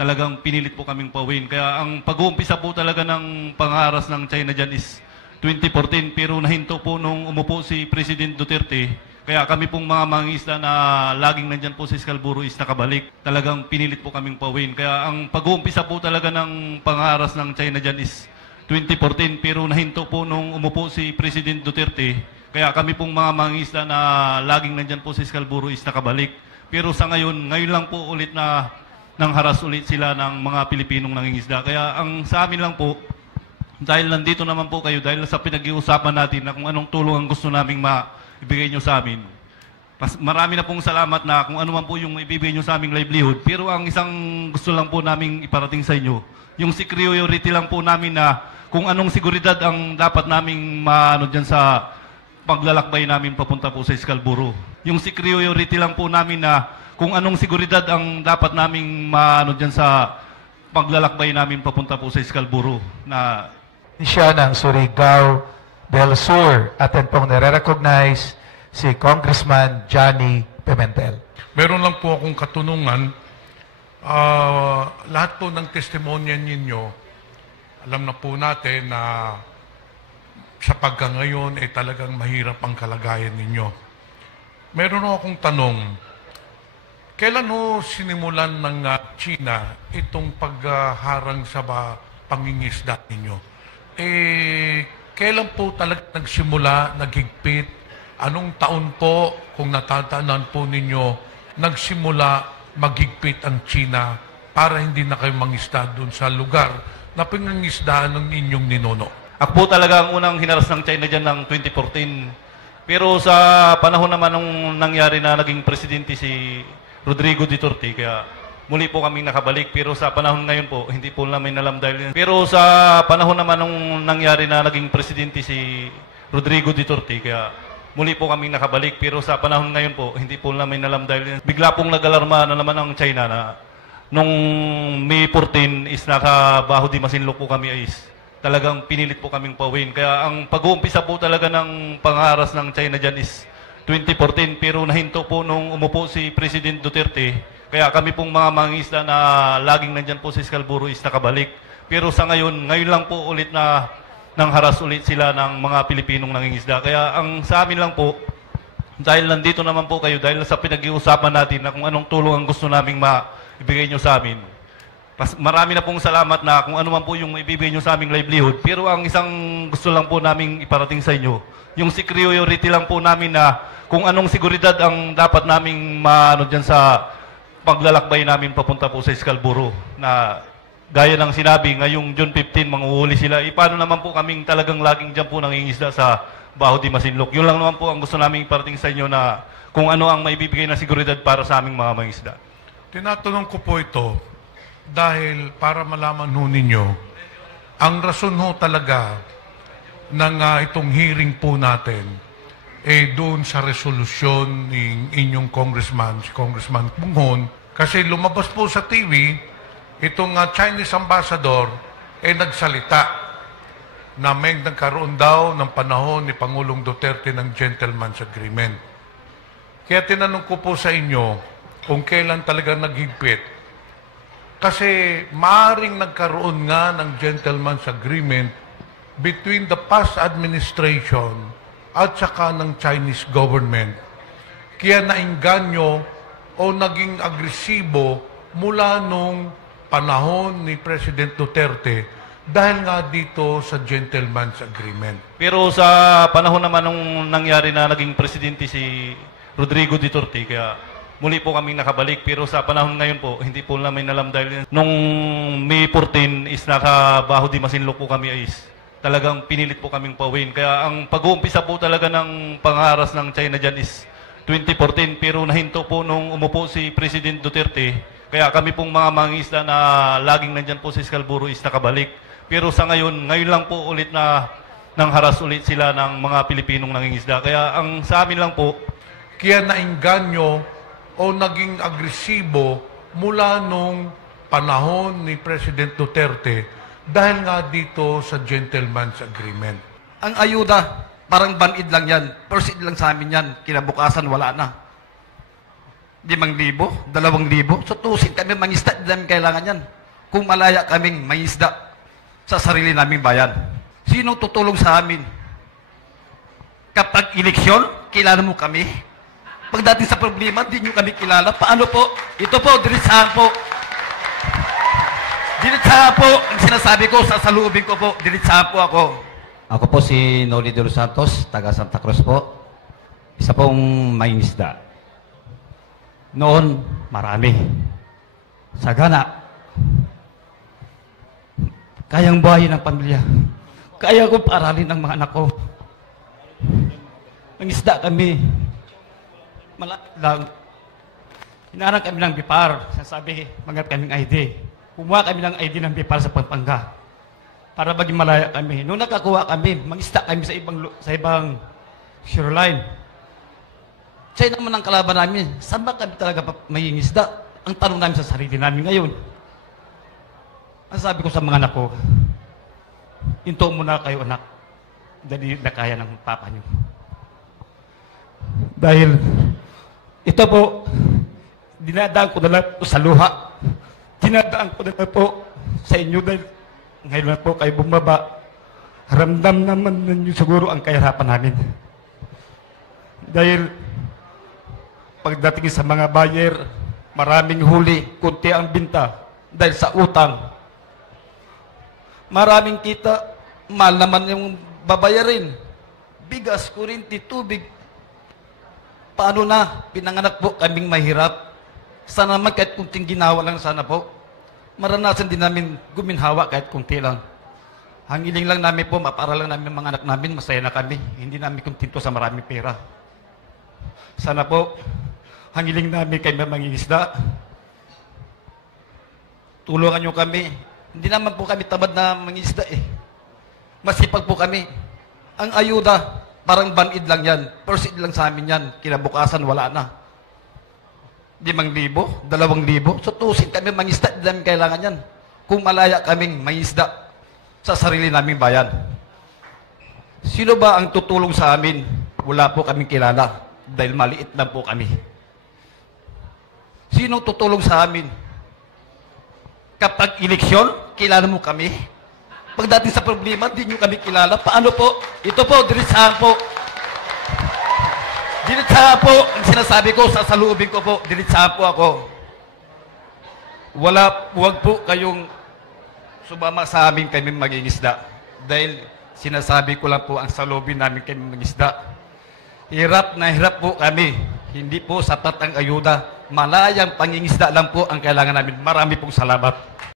talagang pinilit po kaming pauwiin. Kaya ang pag-uumpisa po talaga ng pangaras ng China dyan is 2014, pero nahinto po nung umupo si President Duterte. Kaya kami pong mga mangingisda na laging nandyan po sa Scarborough is nakabalik. Talagang pinilit po kaming pauwiin. Kaya ang pag-uumpisa po talaga ng pangaras ng China dyan is 2014, pero nahinto po nung umupo si President Duterte. Kaya kami pong mga mangingisda na laging nandyan po sa Scarborough is nakabalik. Pero sa ngayon lang po ulit na nang haras ulit sila ng mga Pilipinong nangingisda. Kaya ang sa amin lang po, dahil nandito naman po kayo, dahil sa pinag-iusapan natin na kung anong tulong ang gusto naming maibigay nyo sa amin. Marami na pong salamat na kung ano man po yung ibibigay nyo sa aming livelihood. Pero ang isang gusto lang po naming iparating sa inyo, yung security lang po namin na kung anong seguridad ang dapat naming maano dyan sa paglalakbay namin papunta po sa Scarborough. Yung security lang po namin na kung anong seguridad ang dapat naming maano dyan sa paglalakbay namin papunta po sa Scarborough. Na siya ng Surigao del Sur. Atin pong nare-recognize si Congressman Johnny Pimentel. Meron lang po akong katunungan. Lahat po ng testimonya ninyo, alam na po natin na sa pagkangayon ay talagang mahirap ang kalagayan ninyo. Meron akong tanong. Kailan ho sinimulan ng China itong pagharang sa pangingisda ninyo? Kailan po talaga nagsimula, naghigpit? Anong taon po, kung natataanan po ninyo, nagsimula maghigpit ang China para hindi na kayo mangisda doon sa lugar na pinangisdaan ng inyong ninuno? ako po talaga ang unang hinaras ng China dyan ng 2014. Pero sa panahon naman nung nangyari na naging presidente si Rodrigo Duterte, kaya muli po kaming nakabalik. Pero sa panahon ngayon po, hindi po namin alam dahil... Pero sa panahon naman nung nangyari na naging presidente si Rodrigo Duterte, kaya muli po kaming nakabalik. Pero sa panahon ngayon po, hindi po namin alam dahil bigla pong nag-alarma na naman ang China na nung May 14 is nakabaho di Masinloc po kami is talagang pinilit po kaming pauwiin. Kaya ang pag-uumpisa po talaga ng pangaras ng China dyan is 2014, pero nahinto po nung umupo si President Duterte. Kaya kami pong mga mangingisda na laging nandyan po sa Scarborough is nakabalik. Pero sa ngayon lang po ulit na nang haras ulit sila ng mga Pilipinong nangingisda. Kaya ang sa amin lang po, dahil nandito naman po kayo, dahil sa pinag-iusapan natin na kung anong tulong ang gusto naming maibigay nyo sa amin. Marami na pong salamat na kung ano man po yung ibibigay nyo sa aming livelihood. Pero ang isang gusto lang po naming iparating sa inyo, yung security lang po namin na kung anong seguridad ang dapat naming maano dyan sa paglalakbay namin papunta po sa Scarborough. Na gaya ng sinabi, ngayong June 15, manguhuli sila. Paano naman po kaming talagang laging dyan po nangingisda sa Baho di Masinloc. Yun lang naman po ang gusto naming iparating sa inyo na kung ano ang maibibigay na seguridad para sa aming mga mangingisda. Tinatanong ko po ito dahil para malaman ho ninyo, ang rason ho talaga ng itong hearing po natin doon sa resolusyon ng inyong congressman, si Congressman Punghon, kasi lumabas po sa TV, itong Chinese ambassador nagsalita na may nagkaroon daw ng panahon ni Pangulong Duterte ng gentleman's agreement. Kaya tinanong ko po sa inyo kung kailan talaga naghigpit. Kasi maaaring nagkaroon nga ng gentleman's agreement between the past administration at saka ng Chinese government. Kaya nainganyo o naging agresibo mula nung panahon ni President Duterte dahil nga dito sa gentleman's agreement. Pero sa panahon naman nung nangyari na naging presidente si Rodrigo Duterte, kaya muli po kaming nakabalik. Pero sa panahon ngayon po, hindi po namin alam dahil nung May 14 is nakabaho di Masinloc po kami is talagang pinilit po kaming pauwiin. Kaya ang pag-uumpisa po talaga ng pangaras ng China dyan is 2014, pero nahinto po nung umupo si President Duterte. Kaya kami pong mga mangingisda na laging nandyan po sa Scarborough is nakabalik. Pero sa ngayon lang po ulit na nang haras ulit sila ng mga Pilipinong nangingisda. Kaya ang sa amin lang po, kaya nainganyo o naging agresibo mula nung panahon ni President Duterte dahil nga dito sa gentleman's agreement. Ang ayuda, parang banid lang yan. Proceed lang sa amin yan. Kinabukasan, wala na. 5,000, 2,000. So tusin kami mangisda, hindi namin kailangan yan. Kung malaya kaming mangisda sa sarili naming bayan. Sino tutulong sa amin? Kapag eleksyon, kilala mo kami. Pagdating sa problema, di nyo kami kilala. Paano po? Ito po, diretsahan po. Diretsahan po. Ang sinasabi ko, sasaluubin ko po. Diretsahan po ako. Ako po si Noli de los Santos, taga Santa Cruz po. Isa pong mangingisda. Noon, marami. Sagana. Kayang buhayin ng pamilya. Kaya ko paaralin ng mga anak ko. Mangisda kami. Malapit lang. Hinarang kami ng BIPAR. Sasabi, mangat kaming ID. Kumuha kami ng ID ng BIPAR sa Pampanga. Para maging malaya kami. Nung nakakuha kami, mangisda kami sa ibang shoreline. Siya naman ang kalaban namin. Saan ba kami talaga may isda? Ang tanong namin sa sarili namin ngayon. Ang sabi ko sa mga anak ko, hinto muna kayo anak. Dahil na kaya ng papa niyo. Dahil ito po, dinadaan ko na lang po sa luha. Dinadaan ko na lang po sa inyo dahil ngayon na po kayo bumaba. Ramdam naman ninyo siguro ang kahirapan namin. Dahil pagdating sa mga buyer, maraming huli, kunti ang binta dahil sa utang. Maraming kita, mahal naman yung babayarin. Bigas, kurinti, tubig. Paano na? Pinanganak po kaming mahirap. Sana naman kahit kunting ginawa lang sana po. Maranasan din namin guminhawa kahit kunti lang. Hangiling lang namin po, mapara lang namin mga anak namin, masaya na kami. Hindi namin kontento sa maraming pera. Sana po, hangiling namin kayo mangingisda. Tulungan nyo kami. Hindi naman po kami tamad na mangingisda eh. Masipag po kami. Ang ayuda, parang banid lang yan. Proceed lang sa amin yan. Kinabukasan, wala na. 5,000, 2,000. So tusin kami mangisda, hindi namin kailangan yan. Kung malaya kaming mangisda sa sarili naming bayan. Sino ba ang tutulong sa amin? Wala po kaming kilala dahil maliit lang po kami. Sino tutulong sa amin? Kapag eleksyon, kilala mo kami. Pagdating sa problema, di nyo kami kilala. Paano po? Ito po, diretsahan po. Diretsahan po. Ang sinasabi ko, sasaluubin ko po. Diretsahan po ako. Huwag po kayong sumama sa amin kami mangingisda. Dahil sinasabi ko lang po ang salubin namin kami mangingisda. Hirap na hirap po kami. Hindi po sapat ang ayuda. Malayang pangingisda lang po ang kailangan namin. Marami pong salamat.